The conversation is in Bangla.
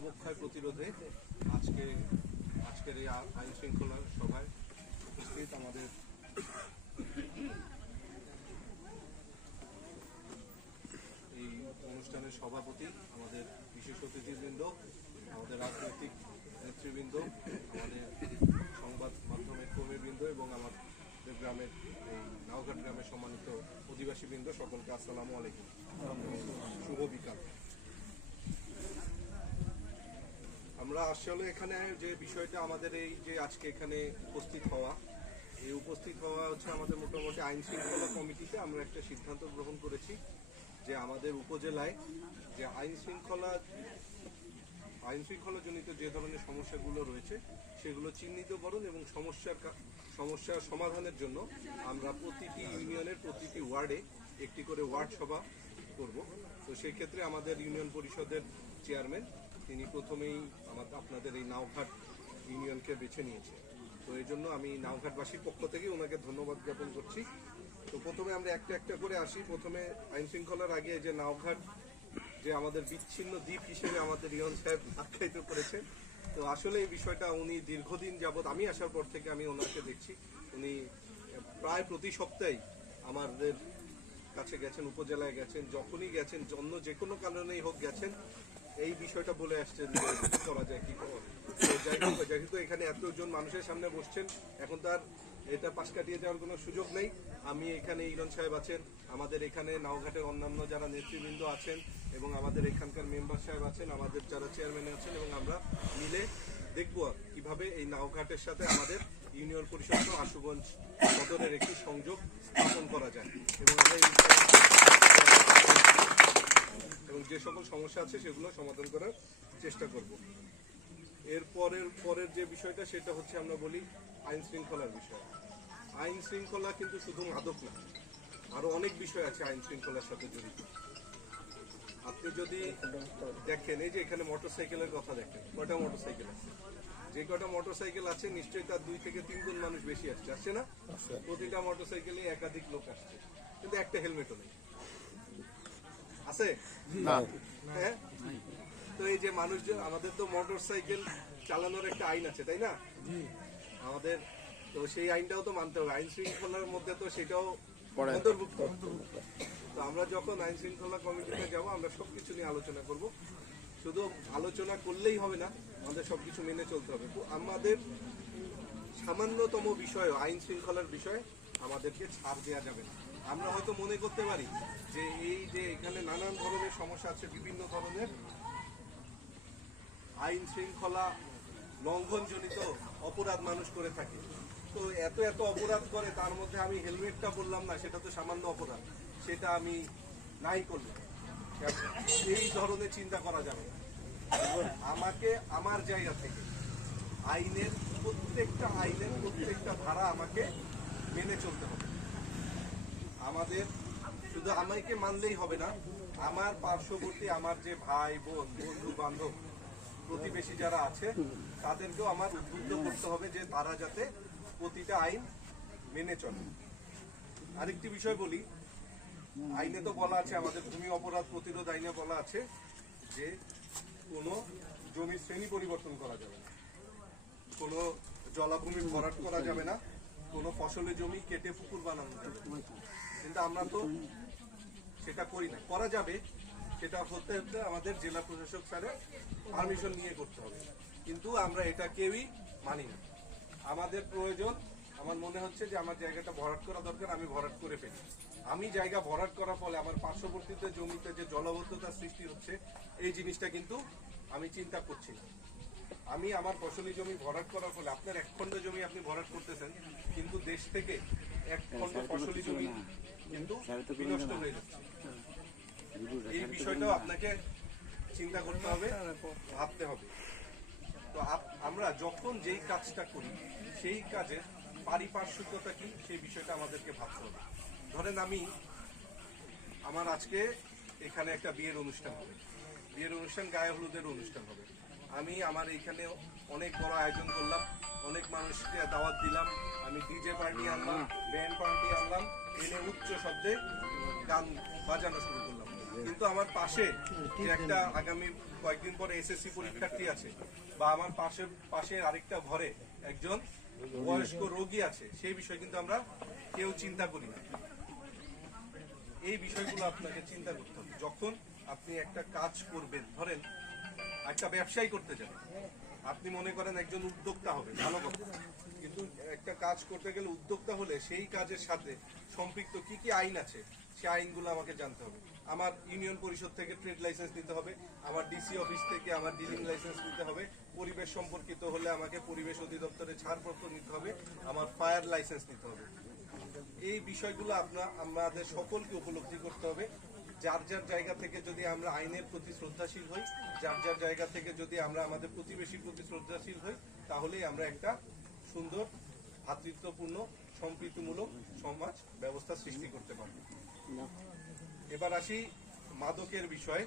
অবক্ষয় প্রতিরোধে আজকের এই আইন শৃঙ্খলা সভায় উপস্থিত আমাদের এই অনুষ্ঠানের সভাপতি, আমাদের বিশেষ অতিথিবৃন্দ, আমাদের রাজনৈতিক নেতৃবৃন্দ, আমাদের সংবাদ মাধ্যমের কর্মীবৃন্দ এবং আমাদের গ্রামের এই নাওঘাট গ্রামের সম্মানিত অধিবাসীবৃন্দ, সকলকে আসসালামু আলাইকুম, শুভ বিকাল। আমরা আসলে এখানে যে বিষয়টা আমাদের এই যে আজকে এখানে উপস্থিত হওয়া হচ্ছে আমাদের মোটামুটি আইন শৃঙ্খলা কমিটিতে আমরা একটা সিদ্ধান্ত গ্রহণ করেছি যে আমাদের উপজেলায় যে আইন শৃঙ্খলাজনিত যে ধরনের সমস্যাগুলো রয়েছে সেগুলো চিহ্নিতকরণ এবং সমস্যার সমাধানের জন্য আমরা প্রতিটি ইউনিয়নের প্রতিটি ওয়ার্ডে একটি করে ওয়ার্ড সভা করব। তো সেই ক্ষেত্রে আমাদের ইউনিয়ন পরিষদের চেয়ারম্যান তিনি প্রথমেই আপনাদের এই নাওঘাট ইউনিয়নকে বেছে নিয়েছে। তো এই জন্য আমি নাওঘাটবাসীর পক্ষ থেকে ওনাকে ধন্যবাদ জ্ঞাপন করছি। তো প্রথমে আমরা একটা একটা করে আসি। প্রথমে আইন শৃঙ্খলার আগে যে নাওঘাট যে আমাদের বিচ্ছিন্ন দ্বীপ হিসেবে আমাদের ইয়ন সাহেব আখ্যায়িত করেছে, তো আসলে এই বিষয়টা উনি দীর্ঘদিন যাবৎ, আমি আসার পর থেকে আমি ওনাকে দেখছি, উনি প্রায় প্রতি সপ্তাহেই আমাদের কাছে গেছেন, উপজেলায় গেছেন, যখনই গেছেন অন্য যে কোনো কারণেই হোক গেছেন, এই বিষয়টা বলে আসছেন কি করা যায়, কি করা যেহেতু এখানে এতজন মানুষের সামনে বসছেন, এখন তার এটা পাশ কাটিয়ে যাওয়ার কোনো সুযোগ নেই। আমি এখানে ইরন সাহেব আছেন, আমাদের এখানে নাওঘাটের অন্যান্য যারা নেতৃবৃন্দ আছেন এবং আমাদের এখানকার মেম্বার সাহেব আছেন, আমাদের যারা চেয়ারম্যান আছেন, এবং আমরা মিলে দেখব কিভাবে এই নাওঘাটের সাথে আমাদের ইউনিয়ন পরিষদ ও আশুগঞ্জ সদরের একটি সংযোগ স্থাপন করা যায় এবং আমরা এবং যে সকল সমস্যা আছে সেগুলো সমাধান করার চেষ্টা করব। এর পরের যে বিষয়টা সেটা হচ্ছে আমরা বলি আইন শৃঙ্খলার বিষয়। আইন শৃঙ্খলা কিন্তু শুধু মাদক না, আরো অনেক বিষয় আছে আইন শৃঙ্খলার সাথে জড়িত। আপনি যদি দেখেন, এই যে এখানে মোটরসাইকেলের কথা দেখেন, কয়টা মোটরসাইকেল আছে? যে কয়টা মোটরসাইকেল আছে নিশ্চয়ই তার 2 থেকে 3 গুণ মানুষ বেশি আসছে না? প্রতিটা মোটরসাইকেলে একাধিক লোক আসছে, কিন্তু একটা হেলমেটও নেই, আছে না? হ্যাঁ, তো এই যে মানুষজন, আমাদের তো মোটরসাইকেল চালানোর একটা আইন আছে, তাই না? আমাদের তো সেই আইনটাও তো মানতে হবে, আইন শৃঙ্খলার মধ্যে তো সেটাও অন্তর্ভুক্ত। তো আমরা যখন আইন শৃঙ্খলা কমিটিতে যাব, আমরা সবকিছু নিয়ে আলোচনা করব। শুধু আলোচনা করলেই হবে না, আমাদের সবকিছু মেনে চলতে হবে। আমাদের সামান্যতম বিষয়, আইন শৃঙ্খলার বিষয় আমাদেরকে ছাড় দেওয়া যাবে না। আমরা হয়তো মনে করতে পারি যে এই যে এখানে নানান ধরনের সমস্যা আছে, বিভিন্ন ধরনের আইন শৃঙ্খলা লঙ্ঘনজনিত অপরাধ মানুষ করে থাকে, তো এত অপরাধ করে, তার মধ্যে আমি হেলমেটটা বললাম না, সেটা তো সামান্য অপরাধ, সেটা আমি নাই করলাম, এই ধরনের চিন্তা করা যাবে না। আমাকে আমার জায়গা থেকে আইনের প্রত্যেকটা ধারা আমাকে মেনে চলতে হবে। আমাদের শুধু আমাকে মানলেই হবে না, আমার পার্শ্ববর্তী, আমার যে ভাই বোন, বন্ধু বান্ধব, প্রতিবেশী যারা আছে, তাদেরকেও আমার উদ্বুদ্ধ করতে হবে যে তারা যাতে প্রতিটা আইন মেনে চলে। আরেকটি বিষয় বলি, আইনে তো বলা আছে, আমাদের ভূমি অপরাধ প্রতিরোধ আইনে বলা আছে যে কোনো জমির শ্রেণী পরিবর্তন করা যাবে না, কোনো জলাভূমি ভরাট করা যাবে না, কোনো ফসলের জমি কেটে পুকুর বানানো যাবে না। কিন্তু আমরা তো সেটা করি না। করা যাবে, সেটা হতে আমাদের জেলা প্রশাসক স্যারের পারমিশন নিয়ে করতে হবে, কিন্তু আমরা এটা কেউই মানি না। আমাদের প্রয়োজন, আমার মনে হচ্ছে যে আমার জায়গাটা ভরাট করা দরকার, আমি ভরাট করে ফেলি। আমি জায়গা ভরাট করার ফলে আমার পার্শ্ববর্তীতে জমিতে যে জলাবদ্ধতার সৃষ্টি হচ্ছে, এই জিনিসটা কিন্তু আমি চিন্তা করছি না। আমি আমার ফসলি জমি ভরাট করার ফলে, আপনার 1 খণ্ড জমি আপনি ভরাট করতেছেন, কিন্তু দেশ থেকে 1 খণ্ড ফসলি জমি কিন্তু বিনষ্ট হয়ে যাচ্ছে। এই বিষয়টাও আপনাকে চিন্তা করতে হবে, ভাবতে হবে। তো আমরা যখন যেই কাজটা করি, সেই কাজের পারিপার্শ্বিকতা কি, সেই বিষয়টা আমাদেরকে ভাবতে হবে। ধরেন আমার আজকে এখানে একটা বিয়ের অনুষ্ঠান হবে, গায়ে হলুদের অনুষ্ঠান হবে। আমি আমার এইখানে অনেক বড় আয়োজন করলাম, অনেক মানুষকে দাওয়াত দিলাম, আমি ডিজে পার্টি আনলাম, ব্যান্ড পার্টি আনলাম, এনে উচ্চ শব্দে গান বাজানো শুরু করলাম। কিন্তু আমার পাশে যে একটা আগামী কয়েকদিন পরে এসএসসি পরীক্ষার্থী আছে, বা আমার পাশে আরেকটা ঘরে একজন বয়স্ক রোগী আছে, সেই বিষয় কিন্তু আমরা কেউ চিন্তা করি না। এই বিষয়গুলো আপনাকে চিন্তা করতে হবে যখন আপনি একটা কাজ করবেন। ধরেন একটা ব্যবসায়ী করতে যান, আপনি মনে করেন একজন উদ্যোক্তা হবে, ভালো কথা, কিন্তু একটা কাজ করতে গেলে উদ্যোক্তা হলে সেই কাজের সাথে সম্পৃক্ত কি কি আইন আছে সেই আইনগুলো আমাকে জানতে হবে। আমার ইউনিয়ন পরিষদ থেকে ট্রেড লাইসেন্স নিতে হবে, আমার ডিসি অফিস থেকে আমার ডিলিং লাইসেন্স নিতে হবে, পরিবেশ সম্পর্কিত হলে আমাকে পরিবেশ অধিদপ্তরে ছাড়পত্র নিতে হবে, আমার ফায়ার লাইসেন্স নিতে হবে। এই বিষয়গুলো আমাদের সকলকে উপলব্ধি করতে হবে। যার যার জায়গা থেকে যদি আমরা আইনের প্রতি শ্রদ্ধাশীল হই, যার যার জায়গা থেকে যদি আমরা আমাদের প্রতিবেশীর প্রতি শ্রদ্ধাশীল হই, তাহলেই আমরা একটা সুন্দর ভ্রাতৃত্বপূর্ণ সম্প্রীতিমূলক সমাজ ব্যবস্থা সৃষ্টি করতে পারব। এবার আসি মাদকের বিষয়ে।